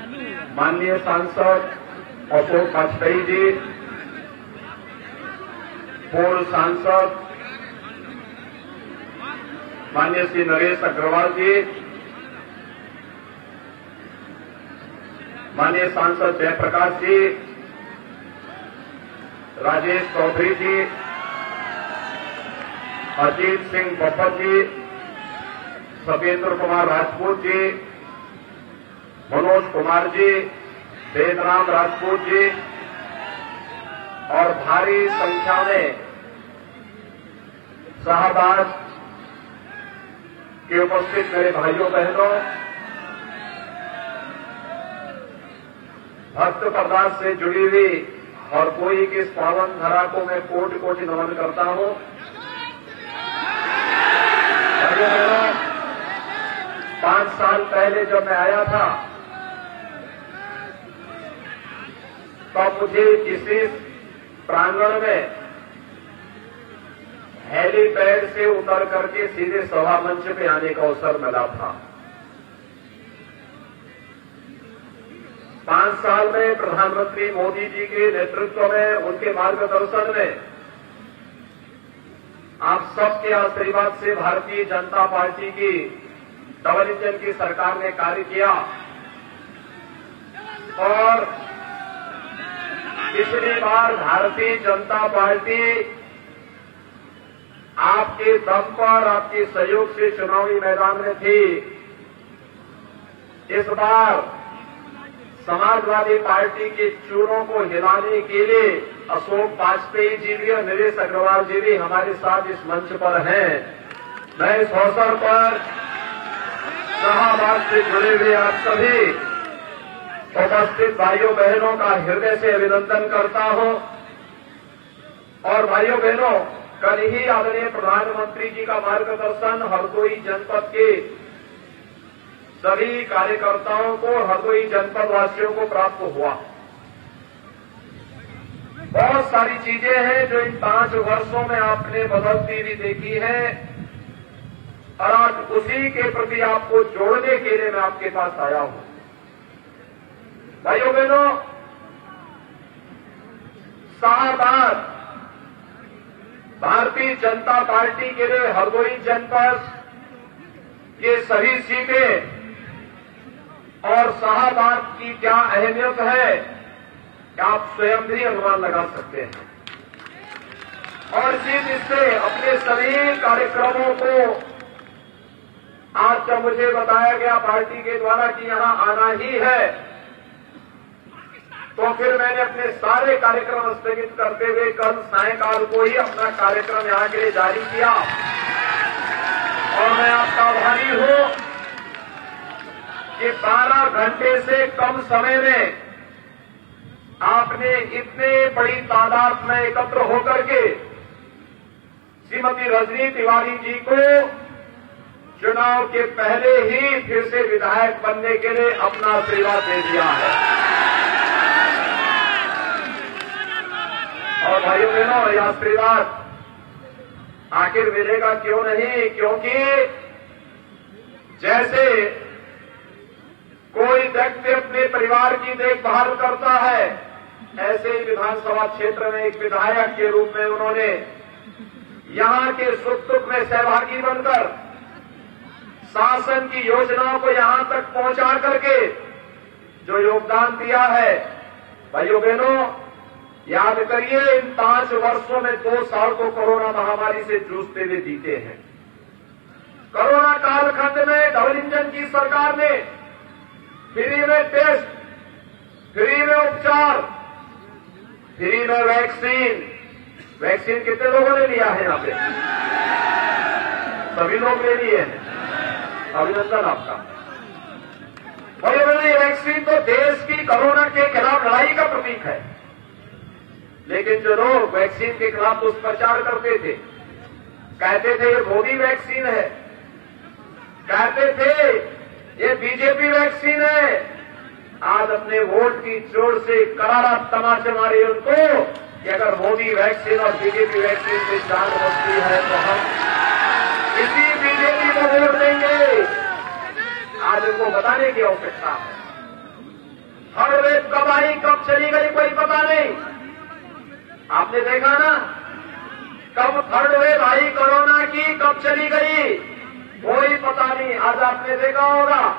माननीय सांसद अशोक वाजपेयी जी, पूर्व सांसद माननीय श्री नरेश अग्रवाल जी, माननीय सांसद जयप्रकाश जी, राजेश चौधरी जी, अजीत सिंह बब्बर जी, सत्येंद्र कुमार राजपूत जी, मनोज कुमार जी, वेदराम राजपूत जी और भारी संख्या में शाहबाज के उपस्थित मेरे भाइयों बहनों, भक्त पदार्थ से जुड़ी हुई और कोई की पावन धरा को मैं कोटि कोटि नमन करता हूं। भाइयों बहनों, 5 साल पहले जब मैं आया था तब मुझे इसी प्रांगण में हेलीपैड से उतर करके सीधे सभा मंच पे आने का अवसर मिला था। 5 साल में प्रधानमंत्री मोदी जी के नेतृत्व में, उनके मार्गदर्शन में, आप सबके आशीर्वाद से भारतीय जनता पार्टी की डबल इंजन की सरकार ने कार्य किया और पिछली बार भारतीय जनता पार्टी आपके दम पर, आपके सहयोग से चुनावी मैदान में थी। इस बार समाजवादी पार्टी के चूरों को हिलाने के लिए अशोक वाजपेयी जी भी और नरेश अग्रवाल जी भी हमारे साथ इस मंच पर हैं। मैं इस अवसर पर शाहबाद से जुड़े हुए आप सभी उपस्थित भाइयों बहनों का हृदय से अभिनंदन करता हूं। और भाइयों बहनों, कल ही आदरणीय प्रधानमंत्री जी का मार्गदर्शन हरदोई जनपद के सभी कार्यकर्ताओं को, हरदोई जनपद वासियों को प्राप्त हुआ। बहुत सारी चीजें हैं जो इन 5 वर्षों में आपने बदलती हुई देखी है और आज उसी के प्रति आपको जोड़ने के लिए मैं आपके पास आया हूं। भाइयों बहनों, शाहबाद भारतीय जनता पार्टी के लिए हरदोई जनपद के सभी सीटें और शाहबाद की क्या अहमियत है कि आप स्वयं भी अनुमान लगा सकते हैं। और चीज इससे अपने सभी कार्यक्रमों को आज जब मुझे बताया गया पार्टी के द्वारा कि यहां आना ही है, तो फिर मैंने अपने सारे कार्यक्रम स्थगित करते हुए कल सायंकाल को ही अपना कार्यक्रम यहां के लिए जारी किया। और मैं आपका आभारी हूं कि 12 घंटे से कम समय में आपने इतने बड़ी तादाद में एकत्र होकर के श्रीमती रजनी तिवारी जी को चुनाव के पहले ही फिर से विधायक बनने के लिए अपना आशीर्वाद दे दिया है। और भाइयों बहनों, यह आशीर्वाद आखिर मिलेगा क्यों नहीं? क्योंकि जैसे कोई व्यक्ति अपने परिवार की देखभाल करता है, ऐसे ही विधानसभा क्षेत्र में एक विधायक के रूप में उन्होंने यहां के सुख दुख में सहभागी बनकर शासन की योजनाओं को यहां तक पहुंचा करके जो योगदान दिया है, भाइयों बहनों, याद करिए इन 5 वर्षों में 2 साल को कोरोना महामारी से जूझते हुए बीते हैं। कोरोना कालखंड में डबल इंजन की सरकार ने फ्री में टेस्ट, फ्री में उपचार, फ्री में वैक्सीन कितने लोगों ने लिया है? यहां पे सभी लोग ले लिए हैं, अभिनंदन आपका। बड़े बड़े वैक्सीन तो देश की कोरोना के खिलाफ लड़ाई का प्रतीक है, लेकिन जो लोग वैक्सीन के खिलाफ दुष्प्रचार करते थे, कहते थे ये मोदी वैक्सीन है, कहते थे ये बीजेपी वैक्सीन है, आज अपने वोट की चोट से करारा तमाचे मारे उनको कि अगर मोदी वैक्सीन और बीजेपी वैक्सीन से जान बचती है तो हम इसी बीजेपी को वोट देंगे। आज उनको बताने की आवश्यकता है। थर्ड वेव कब आई कब चली गई कोई पता नहीं। आपने देखा ना कब थर्ड वेव आई कोरोना की, कब चली गई कोई पता नहीं। आज आपने देखा होगा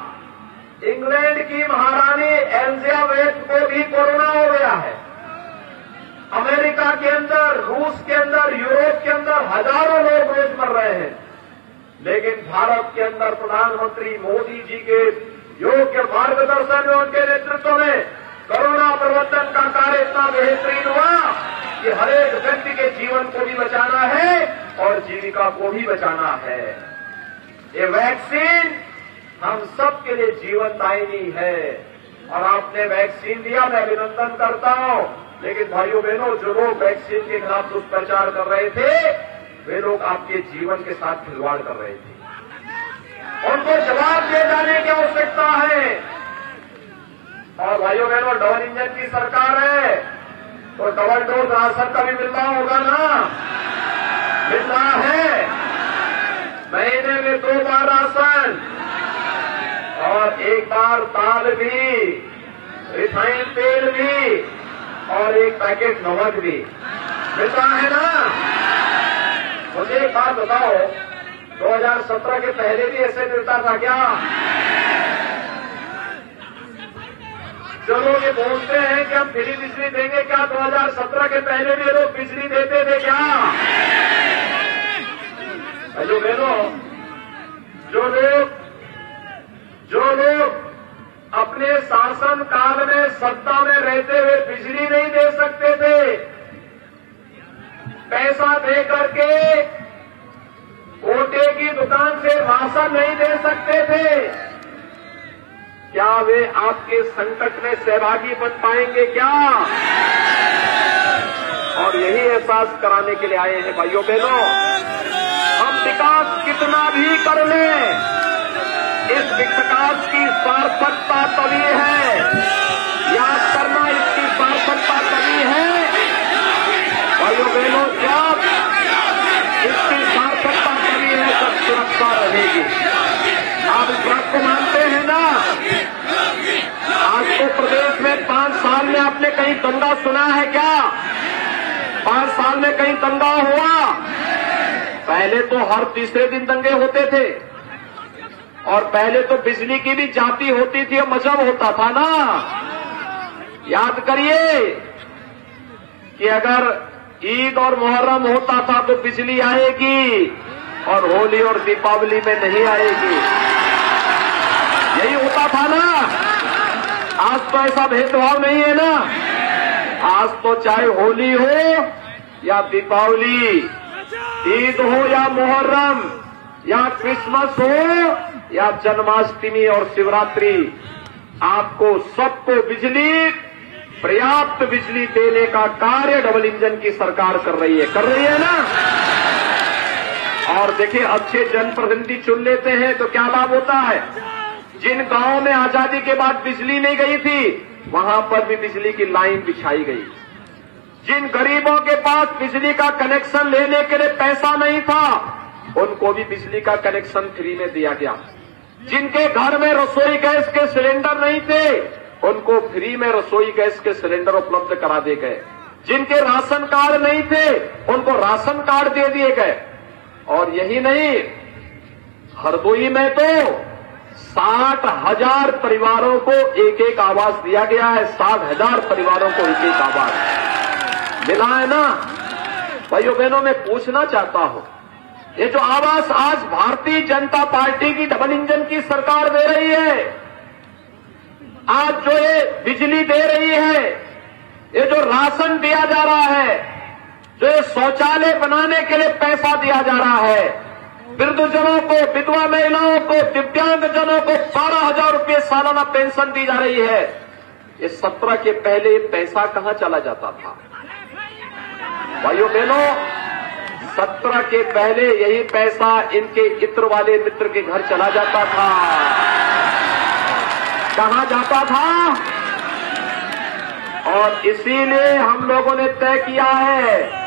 इंग्लैंड की महारानी एलिजाबेथ को भी कोरोना हो गया है। अमेरिका के अंदर, रूस के अंदर, यूरोप के अंदर हजारों लोग रोज मर रहे हैं, लेकिन भारत के अंदर प्रधानमंत्री मोदी जी के योग्य मार्गदर्शन में, उनके नेतृत्व में कोरोना प्रबंधन का कार्य इतना बेहतरीन हुआ कि हर एक व्यक्ति के जीवन को भी बचाना है और जीविका को भी बचाना है। ये वैक्सीन हम सब के लिए जीवनदायिनी है और आपने वैक्सीन दिया, मैं अभिनंदन करता हूं। लेकिन भाइयों बहनों, जो लोग वैक्सीन के खिलाफ दुष्प्रचार कर रहे थे, वे लोग आपके जीवन के साथ खिलवाड़ कर रहे थे। उनको जवाब दिए जाने की आवश्यकता है। और भाइयों बहनों, डबल इंजन की सरकार है तो डबल डोज राशन का भी मिल रहा होगा ना, मिल रहा है। महीने में 2 बार राशन और 1 बार दाल भी, रिफाइंड तेल भी और 1 पैकेट नमक भी मिलता है ना। मुझे एक बात बताओ, 2017 के पहले भी ऐसे मिलता था क्या? जो लोग ये बोलते हैं कि हम फ्री बिजली देंगे, क्या 2017 के पहले भी लोग बिजली देते थे क्या? भाइयों बहनों, जो लोग अपने शासन काल में सत्ता में रहते हुए बिजली नहीं दे सकते थे, पैसा दे करके कोटे की दुकान से राशन नहीं दे सकते थे, क्या वे आपके संकट में सहभागी बन पाएंगे क्या? और यही एहसास कराने के लिए आए हैं भाइयों बहनों। हम विकास कितना भी कर लें, इस विकास की सार्थकता तभी है, याद करना, इसकी सार्थकता तभी है भाइयों बहनों, जब इसकी सार्थकता तभी है जब सुरक्षा रहेगी। आप इस बात को मानते हैं ना? आज तो प्रदेश में 5 साल में आपने कहीं दंगा सुना है क्या? 5 साल में कहीं दंगा हुआ? पहले तो हर तीसरे दिन दंगे होते थे और पहले तो बिजली की भी जाती होती थी और मजहब होता था ना। याद करिए कि अगर ईद और मुहर्रम होता था तो बिजली आएगी और होली और दीपावली में नहीं आएगी, यही होता था ना। आज तो ऐसा भेदभाव नहीं है ना। आज तो चाहे होली हो या दीपावली, ईद हो या मुहर्रम या क्रिसमस हो या जन्माष्टमी और शिवरात्रि, आपको सबको बिजली, पर्याप्त बिजली देने का कार्य डबल इंजन की सरकार कर रही है ना। और देखिए, अच्छे जनप्रतिनिधि चुन लेते हैं तो क्या लाभ होता है। जिन गांवों में आजादी के बाद बिजली नहीं गई थी, वहां पर भी बिजली की लाइन बिछाई गई। जिन गरीबों के पास बिजली का कनेक्शन लेने के लिए पैसा नहीं था, उनको भी बिजली का कनेक्शन फ्री में दिया गया। जिनके घर में रसोई गैस के सिलेंडर नहीं थे, उनको फ्री में रसोई गैस के सिलेंडर उपलब्ध करा दिए गए। जिनके राशन कार्ड नहीं थे, उनको राशन कार्ड दे दिए गए। और यही नहीं, हरदोई में तो 60,000 परिवारों को एक एक आवास दिया गया है। 60,000 परिवारों को एक एक आवास मिला है ना। भाइयों बहनों, मैं पूछना चाहता हूं, ये जो आवास आज भारतीय जनता पार्टी की डबल इंजन की सरकार दे रही है, आज जो ये बिजली दे रही है, ये जो राशन दिया जा रहा है, जो ये शौचालय बनाने के लिए पैसा दिया जा रहा है, वृद्धजनों को, विधवा महिलाओं को, दिव्यांग जनों को 12,000 रुपये सालाना पेंशन दी जा रही है, ये 17 के पहले पैसा कहां चला जाता था? भाइयों बहनों, 17 के पहले यही पैसा इनके इत्र वाले मित्र के घर चला जाता था। कहां जाता था? और इसीलिए हम लोगों ने तय किया है,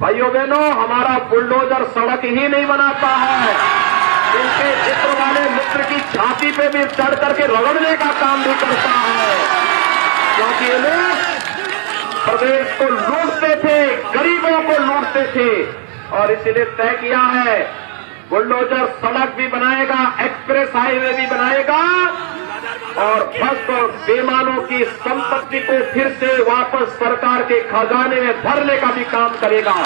भाइयों बहनों, हमारा बुलडोजर सड़क ही नहीं बनाता है, इनके इत्र वाले मित्र की छाप छाती पे भी चढ़ करके रगड़ने का काम भी करता है, क्योंकि ये लोग प्रदेश को लूटते थे, गरीबों को लूटते थे, और इसलिए तय किया है बुलडोजर सड़क भी बनाएगा, एक्सप्रेस हाईवे भी बनाएगा, और भ्रष्ट और बेईमानों की संपत्ति को फिर से वापस सरकार के खजाने में भरने का भी काम करेगा। और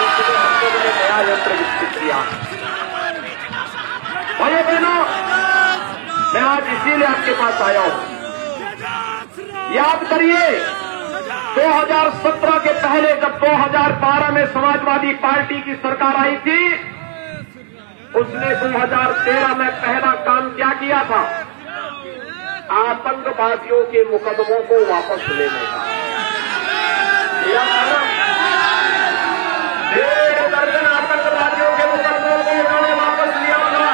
इसलिए हम लोगों ने नया यंत्र विकसित किया। भाइयों बहनों, मैं आज इसीलिए आपके पास आया हूं। याद करिए 2017 के पहले, जब 2012 में समाजवादी पार्टी की सरकार आई थी, उसने 2013 में पहला काम क्या किया था? आतंकवादियों के मुकदमों को वापस लेने का। 1.5 दर्जन आतंकवादियों के मुकदमों को उन्होंने वापस लिया था।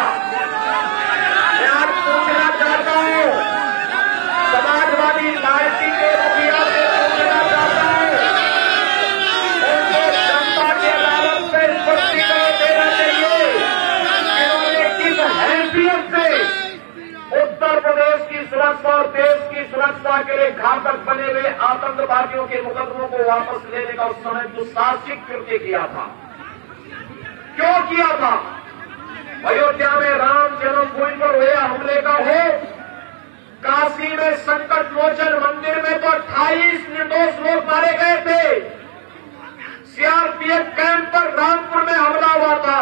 मैं आज पूछना चाहता हूं, समाजवादी पार्टी के मुखिया से पूछना चाहता हूं, उनको जनता के अदालत से स्पष्टीकरण देना चाहिए कि उन्होंने किस हैसियत से उत्तर प्रदेश की सुरक्षा और देश की सुरक्षा के लिए घातक बने हुए आतंकवादियों के मुकदमों को वापस लेने का उस समय दुस्साहसिक कृत्य किया था। क्यों किया था? अयोध्या में राम जन्मभूमि पर हुए हमले का हो, काशी में संकट मोचन मंदिर में तो 28 निर्दोष लोग मारे गए थे, सीआरपीएफ कैंप पर रामपुर में हमला हुआ था,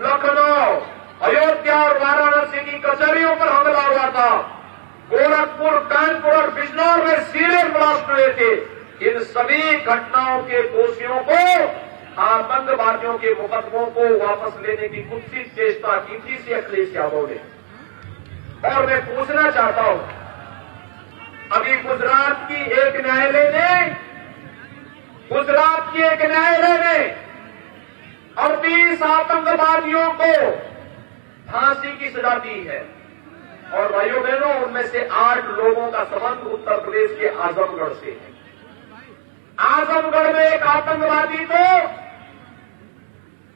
लखनऊ, अयोध्या और वाराणसी की कचहरियों पर हमला हुआ था, गोरखपुर, कानपुर और बिजनौर में सीरियल ब्लास्ट हुए थे। इन सभी घटनाओं के दोषियों को, आतंकवादियों के मुकदमों को वापस लेने की कुत्सित चेष्टा की थी श्री अखिलेश यादव ने। और मैं पूछना चाहता हूं, अभी गुजरात की एक न्यायालय ने 38 आतंकवादियों को फांसी की सजा दी है। और भाइयों बहनों, उनमें से 8 लोगों का संबंध उत्तर प्रदेश के आजमगढ़ से है। आजमगढ़ में एक आतंकवादी को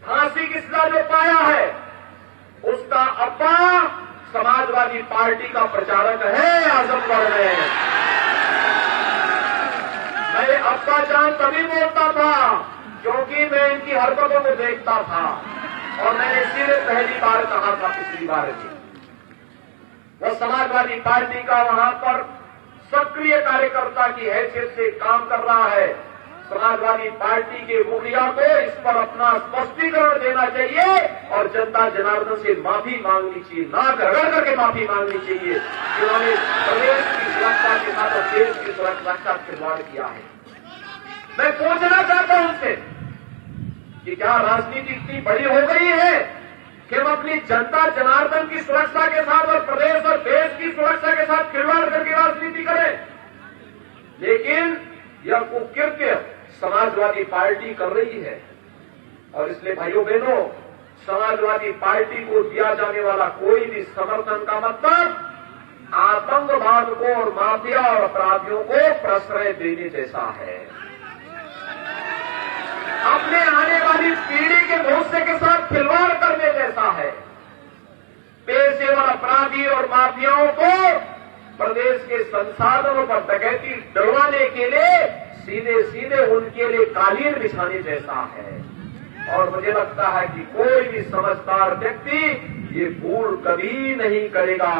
फांसी की सजा जो पाया है, उसका अब्बा समाजवादी पार्टी का प्रचारक है आजमगढ़ में। मैं अब्बा जान तभी बोलता था क्योंकि मैं इनकी हरकतों को देखता था, और मैंने इसीलिए पहली बार कहा था, पिछली बार भी वो समाजवादी पार्टी का वहां पर सक्रिय कार्यकर्ता की हैसियत से काम कर रहा है। समाजवादी पार्टी के मुखिया को इस पर अपना स्पष्टीकरण देना चाहिए और जनता जनार्दन से माफी मांगनी चाहिए, नाक रगड़ करके माफी मांगनी चाहिए कि उन्होंने प्रदेश की सुरक्षा के साथ और देश की सुरक्षा का खिलवाड़ किया है। मैं पूछना चाहता हूं उनसे कि क्या राजनीति इतनी बड़ी हो गई है कि हम अपनी जनता जनार्दन की सुरक्षा के साथ और प्रदेश और देश की सुरक्षा के साथ खिलवाड़ करके राजनीति करें? लेकिन यह कुकृत्य समाजवादी पार्टी कर रही है। और इसलिए भाइयों बहनों, समाजवादी पार्टी को दिया जाने वाला कोई भी समर्थन का मतलब आतंकवाद को और माफिया और अपराधियों को प्रश्रय देने जैसा है। अपने आने वाली पीढ़ी के भविष्य के साथ खिलवाड़ करने जैसा है। पेशेवर अपराधी और माफियाओं को प्रदेश के संसाधनों पर डकैती डरवाने के लिए सीधे सीधे उनके लिए कालीन बिछाने जैसा है। और मुझे लगता है कि कोई भी समझदार व्यक्ति ये भूल कभी नहीं करेगा।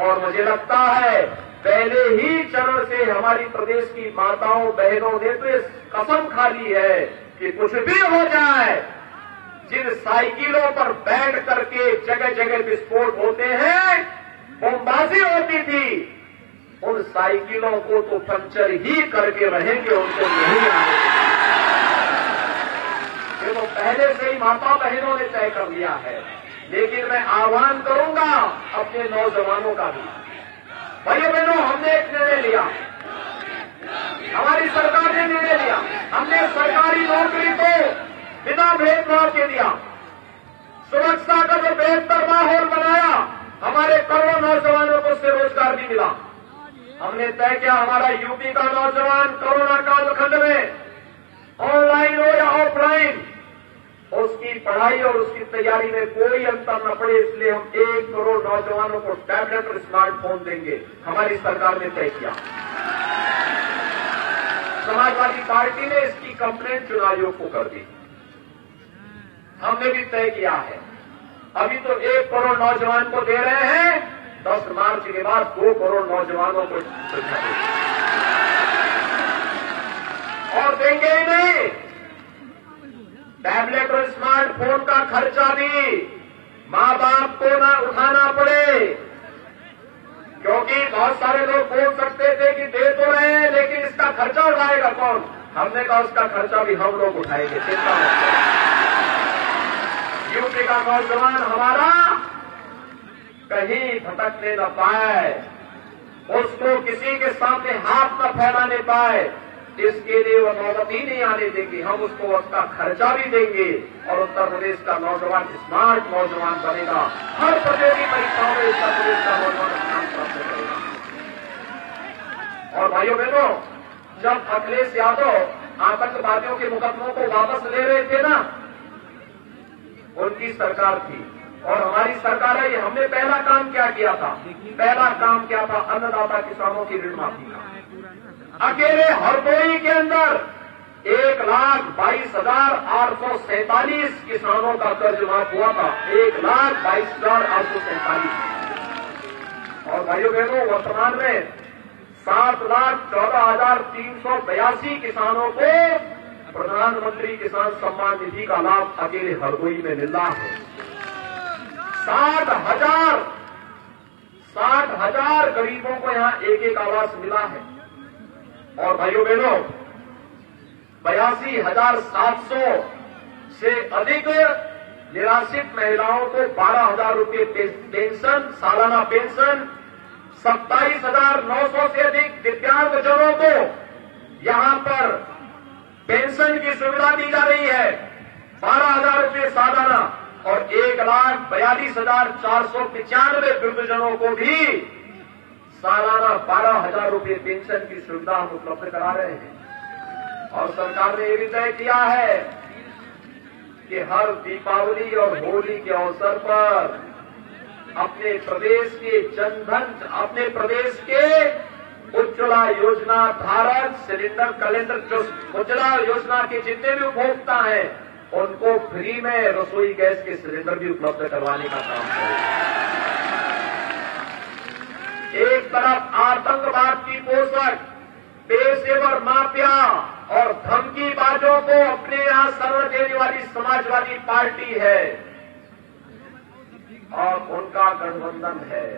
और मुझे लगता है पहले ही चरण से हमारी प्रदेश की माताओं बहनों ने तो इस कसम खा ली है कि कुछ भी हो जाए, जिन साइकिलों पर बैठ करके जगह जगह विस्फोट होते हैं, बमबाजी होती थी, उन साइकिलों को तो पंचर ही करके रहेंगे, उनको नहीं आने। ये तो पहले से ही माता बहनों ने तय कर लिया है। लेकिन मैं आह्वान करूंगा अपने नौजवानों का भी, भाइयों बहनों, हमने एक निर्णय लिया, हमारी सरकार ने निर्णय लिया, हमने सरकारी नौकरी को बिना भेदभाव के दिया, सुरक्षा का जो बेहतर माहौल बनाया, हमारे करोड़ों नौजवानों को उससे रोजगार भी मिला। हमने तय किया हमारा यूपी का नौजवान कोरोना कालखंड में ऑनलाइन हो या ऑफलाइन उसकी पढ़ाई और उसकी तैयारी में कोई अंतर न पड़े, इसलिए हम 1 करोड़ नौजवानों को टैबलेट और स्मार्टफोन देंगे, हमारी सरकार ने तय किया। समाजवादी पार्टी ने इसकी कंप्लेंट चुनाव आयोग को कर दी, हमने भी तय किया है। अभी तो 1 करोड़ नौजवान को दे रहे हैं, 10 मार्च के बाद 2 करोड़ नौजवानों को और देंगे ही नहीं। टैबलेट और स्मार्टफोन का खर्चा भी मां बाप को ना उठाना पड़े, क्योंकि बहुत सारे लोग बोल सकते थे कि दे तो रहे हैं लेकिन इसका खर्चा उठाएगा कौन। हमने कहा उसका खर्चा भी हम लोग उठाएंगे, चिंता मत करो। यूपी का नौजवान हमारा कहीं भटकने न पाए, उसको किसी के सामने हाथ न फैलाने पाए, इसके लिए वो नौबत ही नहीं आने देंगे। हम उसको उसका खर्चा भी देंगे और उत्तर प्रदेश का नौजवान स्मार्ट नौजवान बनेगा। हर प्रतियोगी परीक्षाओं में उत्तर प्रदेश का नौजवान स्थान प्राप्त करेगा। और भाइयों बहनों, जब अखिलेश यादव आतंकवादियों के मुकदमों को वापस ले रहे थे ना, उनकी सरकार थी और हमारी सरकार है। हमने पहला काम क्या किया था? पहला काम क्या था? अन्नदाता किसानों की ऋण माफी का। अकेले हरदोई के अंदर 1,22,847 किसानों का कर्ज माफ हुआ था। 1,22,847। और भाइयों बहनों, वर्तमान में 7,14,382 किसानों को प्रधानमंत्री किसान सम्मान निधि का लाभ अकेले हरदोई में मिल रहा है। 60,000 गरीबों को यहां एक आवास मिला है। और भाइयों बहनों, 82,700 से अधिक निराश्रित महिलाओं को 12,000 रुपये पेंशन, सालाना पेंशन, 27,900 से अधिक दिव्यांगजनों को यहां पर पेंशन की सुविधा दी जा रही है, 12,000 रुपये सालाना। और 1,42,495 वृद्धजनों को भी सालाना 12,000 रुपये पेंशन की सुविधा हम उपलब्ध करा रहे हैं। और सरकार ने यह भी तय किया है कि हर दीपावली और होली के अवसर पर अपने प्रदेश के जनधन, अपने प्रदेश के उज्ज्वला योजना धारक सिलेंडर कैलेंडर, जो उज्ज्वला योजना के जितने भी उपभोक्ता हैं, उनको फ्री में रसोई गैस के सिलेंडर भी उपलब्ध करवाने का काम करेगा। एक तरफ आतंकवाद की पोषक पेशेवर माफिया और धमकीबाजों को अपने यहां शरण देने वाली समाजवादी पार्टी है और उनका गठबंधन है,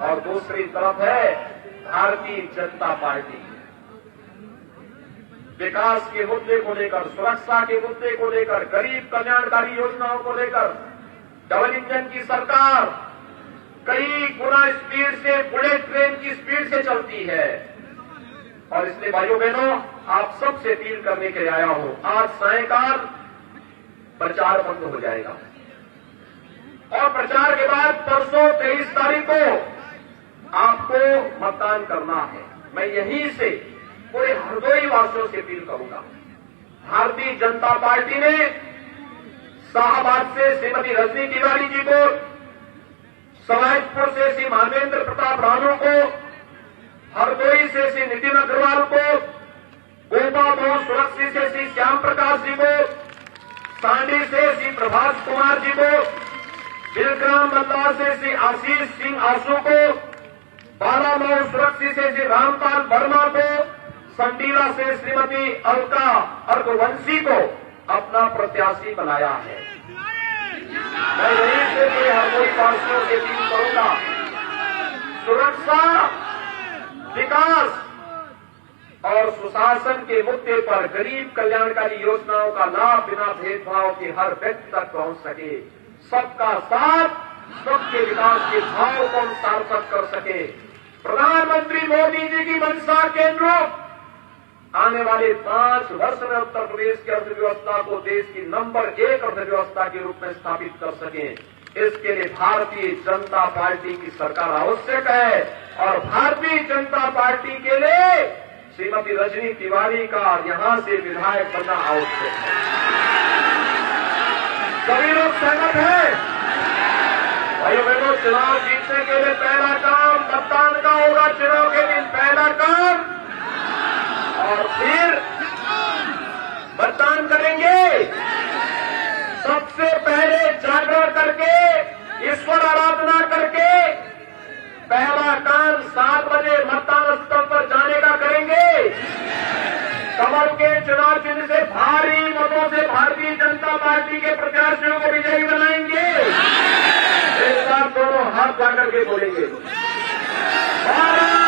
और दूसरी तरफ है भारतीय जनता पार्टी। विकास के मुद्दे को लेकर, सुरक्षा के मुद्दे को लेकर, गरीब कल्याणकारी योजनाओं को लेकर डबल इंजन की सरकार कई गुना स्पीड से, बुलेट ट्रेन की स्पीड से चलती है। और इसलिए भाइयों बहनों, आप सबसे अपील करने के लिए आया हूं, आज सायंकाल प्रचार बंद हो जाएगा और प्रचार के बाद परसों 23 तारीख को आपको मतदान करना है। मैं यहीं से पूरे हरदोई वासियों से अपील करूंगा। भारतीय जनता पार्टी ने शाहबाद से श्रीमती रजनी तिवारी जी को, सवायतपुर से श्री मानवेंद्र प्रताप राणू को, हरदोई से श्री नितिन अग्रवाल को, गोपा मोहन सुरक्षी से श्री श्याम प्रकाश जी को, सांडी से श्री प्रभात कुमार जी को, बिलग्राम मल्ला से श्री आशीष सिंह आंसू को, बालामऊ सुरक्षी से श्री रामपाल वर्मा को, संडीला से श्रीमती अलका अर्घवंशी को अपना प्रत्याशी बनाया है। मैं यहीं से पूरे हरदोई वासियों से अपील करूंगा, सुरक्षा, विकास और सुशासन के मुद्दे पर गरीब कल्याणकारी योजनाओं का लाभ बिना भेदभाव के हर व्यक्ति तक पहुंच सके, सबका साथ, सबके विकास के भाव को हम सार्थक कर सके। प्रधानमंत्री मोदी जी की मंशा के अनुरूप आने वाले 5 वर्ष में उत्तर प्रदेश की अर्थव्यवस्था को देश की नंबर 1 अर्थव्यवस्था के रूप में स्थापित कर सकें, इसके लिए भारतीय जनता पार्टी की सरकार आवश्यक है। और भारतीय जनता पार्टी के लिए श्रीमती रजनी तिवारी का यहां से विधायक बनना आवश्यक है। सभी लोग सहमत हैं? भाइयों बहनों, चुनाव जीतने के लिए पहला काम मतदान का होगा। चुनाव के दिन पहला काम, और फिर मतदान करेंगे। सबसे पहले जागरण करके, ईश्वर आराधना करके, पहला काम 7 बजे मतदान स्थल पर जाने का करेंगे। कमल के चुनाव चिन्ह से भारी मतों से भारतीय जनता पार्टी के प्रत्याशियों को विजयी बनाएंगे। एक साथ दोनों हाथ जाकर के बोलेंगे, भारत